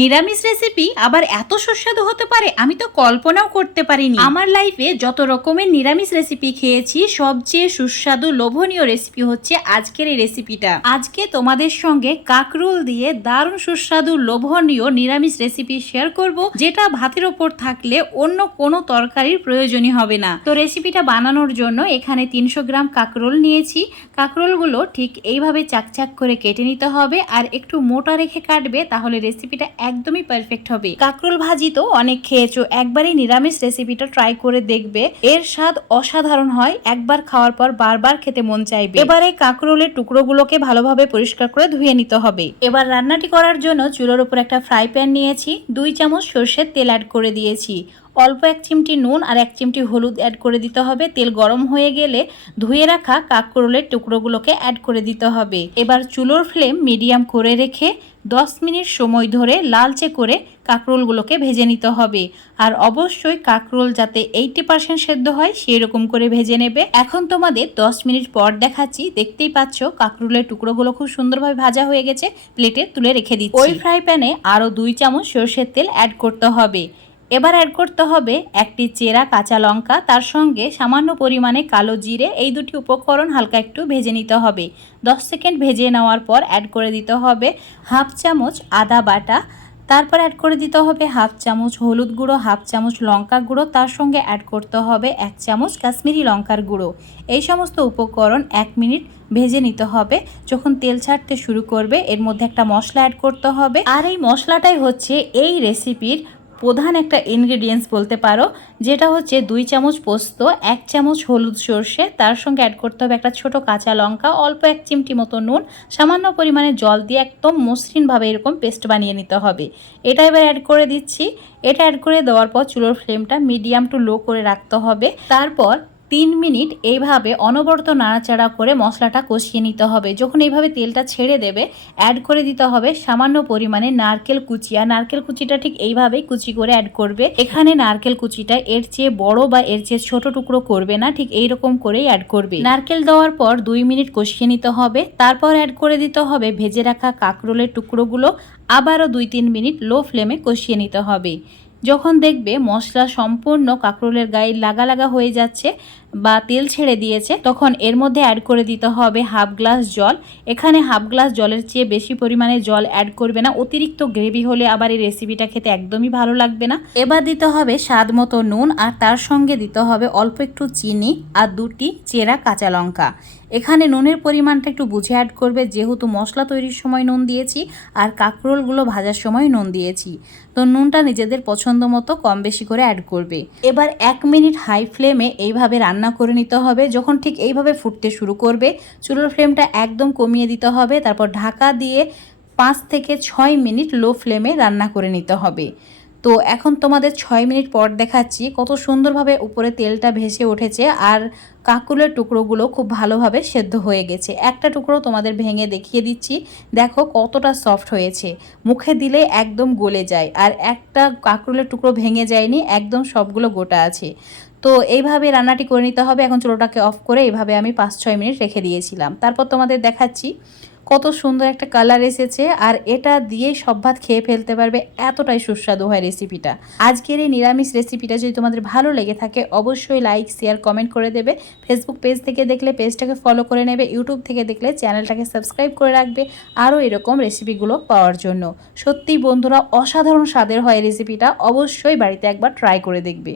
নিরামিষ রেসিপি আবার এত সুস্বাদু হতে পারে, আমি তো কল্পনাও করতে পারিনি। আমার লাইফে যত রকমের নিরামিষ রেসিপি খেয়েছি, সবচেয়ে সুস্বাদু লোভনীয় রেসিপি হচ্ছে আজকের এই রেসিপিটা আজকে তোমাদের সঙ্গে কাকরুল দিয়ে দারুণ সুস্বাদু লোভনীয় নিরামিষ রেসিপি শেয়ার করব, যেটা ভাতের ওপর থাকলে অন্য কোনো তরকারির প্রয়োজনই হবে না। তো রেসিপিটা বানানোর জন্য এখানে তিনশো গ্রাম কাকরোল নিয়েছি। কাকরোলগুলো ঠিক এইভাবে চাকচাক করে কেটে নিতে হবে, আর একটু মোটা রেখে কাটবে, তাহলে রেসিপিটা একদমই পারফেক্ট হবে। কাকরোল ভাজি তো অনেক খেয়েছো, একবারই নিরামিষ রেসিপিটা ট্রাই করে দেখবে। এর স্বাদ অসাধারণ হয়, একবার খাওয়ার পর বারবার খেতে মন চাইবে। এবারে কাকরোলের টুকরোগুলোকে ভালোভাবে পরিষ্কার করে ধুয়ে নিতে হবে। এবার রান্নাটি করার জন্য চুলোর উপর একটা ফ্রাই প্যান নিয়েছি, দুই চামচ সর্ষের তেল অ্যাড করে দিয়েছি। অল্প এক চিমটি নুন আর এক চিমটি হলুদ অ্যাড করে দিতে হবে। তেল গরম হয়ে গেলে ধুয়ে রাখা কাকরোলের টুকরোগুলোকে অ্যাড করে দিতে হবে। এবার চুলোর ফ্লেম মিডিয়াম করে রেখে দশ মিনিট সময় ধরে লালচে করে কাকরোলগুলোকে ভেজে নিতে হবে। আর অবশ্যই কাকরোল যাতে এইটি পার্সেন্ট সেদ্ধ হয় সেই রকম করে ভেজে নেবে। এখন তোমাদের দশ মিনিট পর দেখাচ্ছি। দেখতেই পাচ্ছ কাকরোলের টুকরোগুলো খুব সুন্দরভাবে ভাজা হয়ে গেছে। প্লেটে তুলে রেখে দিচ্ছি। ওই ফ্রাই প্যানে আরও দুই চামচ সর্ষের তেল অ্যাড করতে হবে। এবার অ্যাড করতে হবে একটি চেরা কাঁচা লঙ্কা, তার সঙ্গে সামান্য পরিমাণে কালো জিরে, এই দুটি উপকরণ হালকা একটু ভেজে নিতে হবে। দশ সেকেন্ড ভেজে নেওয়ার পর অ্যাড করে দিতে হবে হাফ চামচ আদা বাটা, তারপর অ্যাড করে দিতে হবে হাফ চামচ হলুদ গুঁড়ো, হাফ চামচ লঙ্কা গুঁড়ো, তার সঙ্গে অ্যাড করতে হবে এক চামচ কাশ্মীরি লঙ্কার গুঁড়ো। এই সমস্ত উপকরণ এক মিনিট ভেজে নিতে হবে। যখন তেল ছাড়তে শুরু করবে, এর মধ্যে একটা মশলা অ্যাড করতে হবে। আর এই মশলাটাই হচ্ছে এই রেসিপির প্রধান একটা ইনগ্রিডিয়েন্টস বলতে পারো, যেটা হচ্ছে দুই চামচ পোস্ত, এক চামচ হলুদ সর্ষে, তার সঙ্গে অ্যাড করতে হবে একটা ছোট কাঁচা লঙ্কা, অল্প এক চিমটি মতো নুন, সামান্য পরিমাণে জল দিয়ে একদম মসৃণভাবে এরকম পেস্ট বানিয়ে নিতে হবে। এটা এবার অ্যাড করে দিচ্ছি। এটা অ্যাড করে দেওয়ার পর চুলোর ফ্লেমটা মিডিয়াম টু লো করে রাখতে হবে। তারপর তিন মিনিট এইভাবে অনবরত নাড়াচাড়া করে মশলাটা কষিয়ে নিতে হবে। যখন এইভাবে তেলটা ছেড়ে দেবে অ্যাড করে দিতে হবে সামান্য পরিমাণে নারকেল কুচি। আর নারকেল কুচিটা ঠিক এইভাবেই কুচি করে অ্যাড করবে। এখানে নারকেল কুচিটা এর চেয়ে বড় বা এর চেয়ে ছোট টুকরো করবে না, ঠিক এই রকম করেই অ্যাড করবে। নারকেল দেওয়ার পর দুই মিনিট কষিয়ে নিতে হবে। তারপর অ্যাড করে দিতে হবে ভেজে রাখা কাঁকরোলের টুকরোগুলো। আবারও দুই তিন মিনিট লো ফ্লেমে কষিয়ে নিতে হবে। যখন দেখবে মশলা সম্পূর্ণ কাঁকরোলের গায়ে লাগা লাগা হয়ে যাচ্ছে বা তেল ছেড়ে দিয়েছে, তখন এর মধ্যে অ্যাড করে দিতে হবে হাফ গ্লাস জল। এখানে হাফ গ্লাস জলের চেয়ে বেশি পরিমাণে জল অ্যাড করবে না, অতিরিক্ত গ্রেভি হলে আবার এই রেসিপিটা খেতে একদমই ভালো লাগবে না। এবার দিতে হবে স্বাদ মতো নুন, আর তার সঙ্গে দিতে হবে অল্প একটু চিনি আর দুটি চেরা কাঁচা লঙ্কা। এখানে নুনের পরিমাণটা একটু বুঝে অ্যাড করবে, যেহেতু মশলা তৈরির সময় নুন দিয়েছি আর কাঁকরোলগুলো ভাজার সময় নুন দিয়েছি। তো নুনটা নিজেদের পছন্দ মতো কম বেশি করে অ্যাড করবে। এবার এক মিনিট হাই ফ্লেমে এইভাবে রান্না করে নিতে হবে। যখন ঠিক এইভাবে ফুটতে শুরু করবে, চুলোর ফ্লেমটা একদম কমিয়ে দিতে হবে। তারপর ঢাকা দিয়ে পাঁচ থেকে ছয় মিনিট লো ফ্লেমে রান্না করে নিতে হবে। তো এখন তোমাদের ছয় মিনিট পর দেখাচ্ছি কত সুন্দরভাবে উপরে তেলটা ভেসে উঠেছে আর কাকুলের টুকরোগুলো খুব ভালোভাবে সেদ্ধ হয়ে গেছে। একটা টুকরো তোমাদের ভেঙে দেখিয়ে দিচ্ছি। দেখো কতটা সফট হয়েছে। মুখে দিলে একদম গলে যায় আর একটা কাকুলের টুকরো ভেঙে যায়নি, একদম সবগুলো গোটা আছে। তো এইভাবে রান্নাটি করে নিতে হবে। এখন চুলোটাকে অফ করে এইভাবে আমি পাঁচ ছয় মিনিট রেখে দিয়েছিলাম। তারপর তোমাদের দেখাচ্ছি কত সুন্দর একটা কালার এসেছে আর এটা দিয়ে সব ভাত খেয়ে ফেলতে পারবে এতটাই সুস্বাদু হয় রেসিপিটা আজকের এই নিরামিষ রেসিপিটা যদি তোমাদের ভালো লেগে থাকে, অবশ্যই লাইক শেয়ার কমেন্ট করে দেবে। ফেসবুক পেজ থেকে দেখলে পেজটাকে ফলো করে নেবে ইউটিউব থেকে দেখলে চ্যানেলটাকে সাবস্ক্রাইব করে রাখবে আরও এরকম রেসিপিগুলো পাওয়ার জন্য। সত্যি বন্ধুরা, অসাধারণ স্বাদের হয় রেসিপিটা অবশ্যই বাড়িতে একবার ট্রাই করে দেখবে।